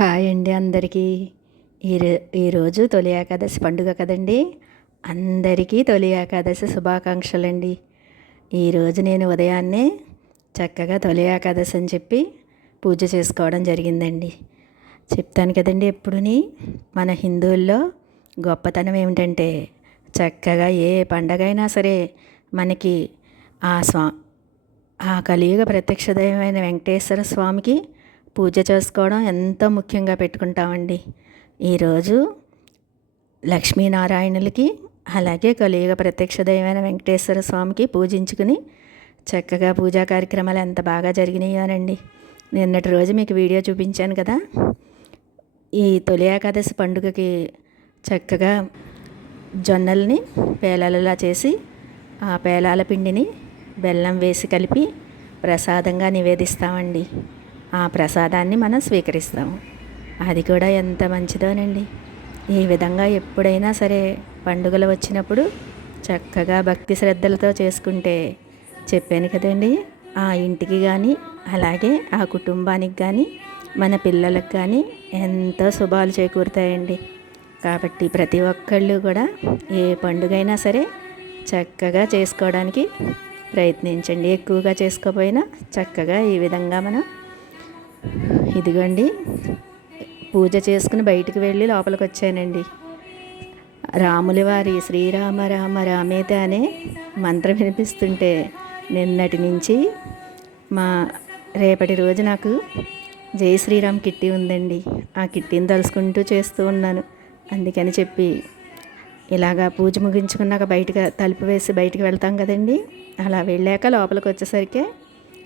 Hi అండి అందరికీ. ఈరో ఈరోజు తొలి ఏకాదశి పండుగ కదండి. అందరికీ తొలి ఏకాదశి శుభాకాంక్షలండి. ఈరోజు నేను ఉదయాన్నే చక్కగా తొలి ఏకాదశి అని చెప్పి పూజ చేసుకోవడం జరిగిందండి. చెప్తాను కదండి ఎప్పుడుని? మన హిందువుల్లో గొప్పతనం ఏమిటంటే చక్కగా ఏ పండగ అయినా సరే మనకి ఆ స్వా ఆ కలియుగ ప్రత్యక్ష దైవమైన వెంకటేశ్వర స్వామికి పూజ చేసుకోవడం ఎంతో ముఖ్యంగా పెట్టుకుంటామండి. ఈరోజు లక్ష్మీనారాయణులకి అలాగే కలియుగ ప్రత్యక్ష దైవమైన వెంకటేశ్వర స్వామికి పూజించుకుని చక్కగా పూజా కార్యక్రమాలు ఎంత బాగా జరిగినాయోనండి. నిన్నటి రోజు మీకు వీడియో చూపించాను కదా. ఈ తొలి ఏకాదశి పండుగకి చక్కగా జొన్నల్ని పేలాలలా చేసి ఆ పేలాల పిండిని బెల్లం వేసి కలిపి ప్రసాదంగా నివేదిస్తామండి. ఆ ప్రసాదాన్ని మనం స్వీకరిస్తాము. అది కూడా ఎంత మంచిదోనండి. ఈ విధంగా ఎప్పుడైనా సరే పండుగలు వచ్చినప్పుడు చక్కగా భక్తి శ్రద్ధలతో చేసుకుంటే చెప్పాను కదండి. ఆ ఇంటికి కానీ అలాగే ఆ కుటుంబానికి కానీ మన పిల్లలకు కానీ ఎంతో శుభాలు చేకూరుతాయండి. కాబట్టి ప్రతి ఒక్కళ్ళు కూడా ఏ పండుగైనా సరే చక్కగా చేసుకోవడానికి ప్రయత్నించండి. ఎక్కువగా చేసుకోపోయినా చక్కగా ఈ విధంగా మనం ఇదిగోండి. పూజ చేసుకుని బయటికి వెళ్ళి లోపలికి వచ్చానండి. రాముల వారి శ్రీరామ రామ రామేత అనే మంత్రం వినిపిస్తుంటే నిన్నటి నుంచి మా రేపటి రోజు నాకు జై శ్రీరామ్ కిట్టి ఉందండి. ఆ కిట్టిని తలుసుకుంటూ చేస్తూ ఉన్నాను. అందుకని చెప్పి ఇలాగా పూజ ముగించుకున్నాక బయటకు తలుపు వేసి బయటికి వెళ్తాం కదండి. అలా వెళ్ళాక లోపలికి వచ్చేసరికి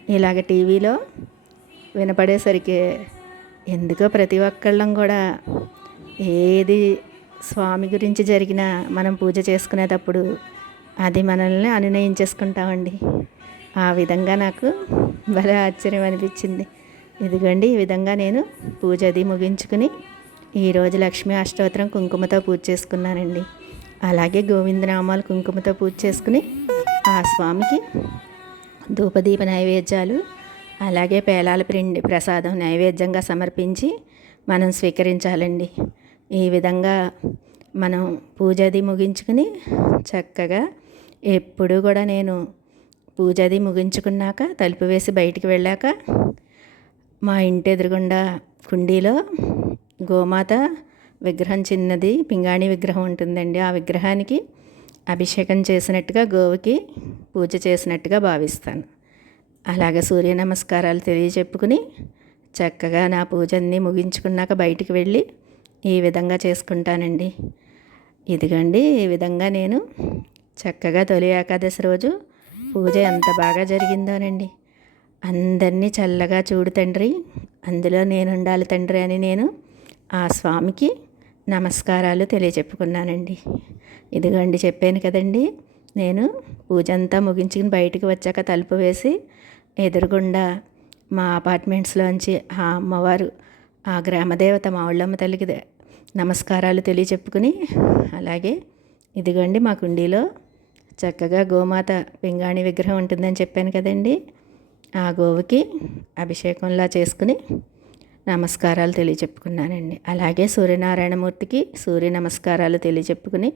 ఇలాగ టీవీలో వినపడేసరికి ఎందుకో ప్రతి ఒక్కళ్ళం కూడా ఏది స్వామి గురించి జరిగినా మనం పూజ చేసుకునేటప్పుడు అది మనల్ని అనునయించేసుకుంటామండి ఆ విధంగా నాకు భలే ఆశ్చర్యం అనిపించింది. ఇదిగోండి ఈ విధంగా నేను పూజ అది ముగించుకుని ఈరోజు లక్ష్మీ అష్టోత్తరం కుంకుమతో పూజ చేసుకున్నానండి. అలాగే గోవిందనామాలు కుంకుమతో పూజ చేసుకుని ఆ స్వామికి ధూపదీప నైవేద్యాలు అలాగే పేలాల పిండి ప్రసాదం నైవేద్యంగా సమర్పించి మనం స్వీకరించాలండి. ఈ విధంగా మనం పూజది ముగించుకుని చక్కగా ఎప్పుడూ కూడా నేను పూజది ముగించుకున్నాక తలుపు వేసి బయటికి వెళ్ళాక మా ఇంటి ఎదురుగుండా కుండీలో గోమాత విగ్రహం చిన్నది పింగాణి విగ్రహం ఉంటుందండి. ఆ విగ్రహానికి అభిషేకం చేసినట్టుగా గోవుకి పూజ చేసినట్టుగా భావిస్తాను. అలాగే సూర్య నమస్కారాలు తెలియజెప్పుకుని చక్కగా నా పూజన్ని ముగించుకున్నాక బయటికి వెళ్ళి ఈ విధంగా చేసుకుంటానండి. ఇదిగండి ఈ విధంగా నేను చక్కగా తొలి ఏకాదశి రోజు పూజ ఎంత బాగా జరిగిందోనండి. అందరినీ చల్లగా చూడు తండ్రి అందులో నేను ఉండాలి తండ్రి అని నేను ఆ స్వామికి నమస్కారాలు తెలియచెప్పుకున్నానండి ఇదిగోండి చెప్పాను కదండి నేను పూజ అంతా ముగించుకుని బయటికి వచ్చాక తలుపు వేసి ఎదురుగుండా మా అపార్ట్మెంట్స్లోంచి ఆ అమ్మవారు ఆ గ్రామదేవత మా ఊళ్ళమ్మ తల్లికి నమస్కారాలు తెలియచెప్పుకుని అలాగే ఇదిగోండి మా కుండీలో చక్కగా గోమాత పింగాణి విగ్రహం ఉంటుందని చెప్పాను కదండి. ఆ గోవుకి అభిషేకంలా చేసుకుని నమస్కారాలు తెలియచెప్పుకున్నానండి. అలాగే సూర్యనారాయణమూర్తికి సూర్య నమస్కారాలు తెలియచెప్పుకుని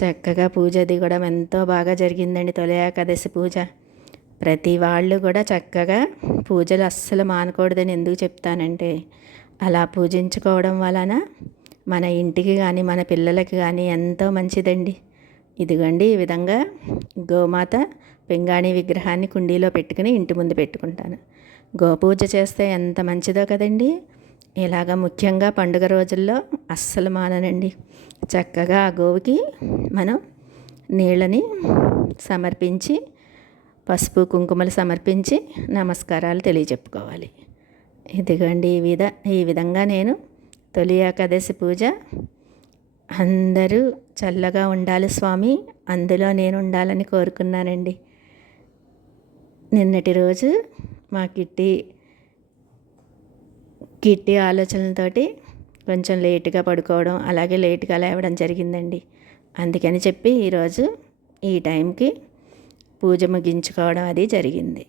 చక్కగా పూజ దిగడం ఎంతో బాగా జరిగిందండి తొలి ఏకాదశి పూజ. ప్రతి వాళ్ళు కూడా చక్కగా పూజలు అస్సలు మానకూడదని ఎందుకు చెప్తానంటే అలా పూజించుకోవడం వలన మన ఇంటికి కానీ మన పిల్లలకి కానీ ఎంతో మంచిదండి. ఇదిగండి ఈ విధంగా గోమాత పింగాణి విగ్రహాన్ని కుండీలో పెట్టుకుని ఇంటి ముందు పెట్టుకుంటాను. గోపూజ చేస్తే ఎంత మంచిదో కదండి. ఇలాగ ముఖ్యంగా పండుగ రోజుల్లో అస్సలు మాననండి. చక్కగా ఆ గోవుకి మనం నీళ్ళని సమర్పించి పసుపు కుంకుమలు సమర్పించి నమస్కారాలు తెలియజెప్పుకోవాలి. ఇదిగోండి ఈ విధ ఈ విధంగా నేను తొలి ఏకాదశి పూజ అందరూ చల్లగా ఉండాలి స్వామి అందులో నేను ఉండాలని కోరుకున్నానండి. నిన్నటి రోజు మా కిట్టి కిట్టి ఆలోచనలతోటి కొంచెం లేటుగా పడుకోవడం అలాగే లేటుగా లేవడం జరిగిందండి. అందుకని చెప్పి ఈరోజు ఈ టైంకి పూజ ముగించుకోవడం అది జరిగింది.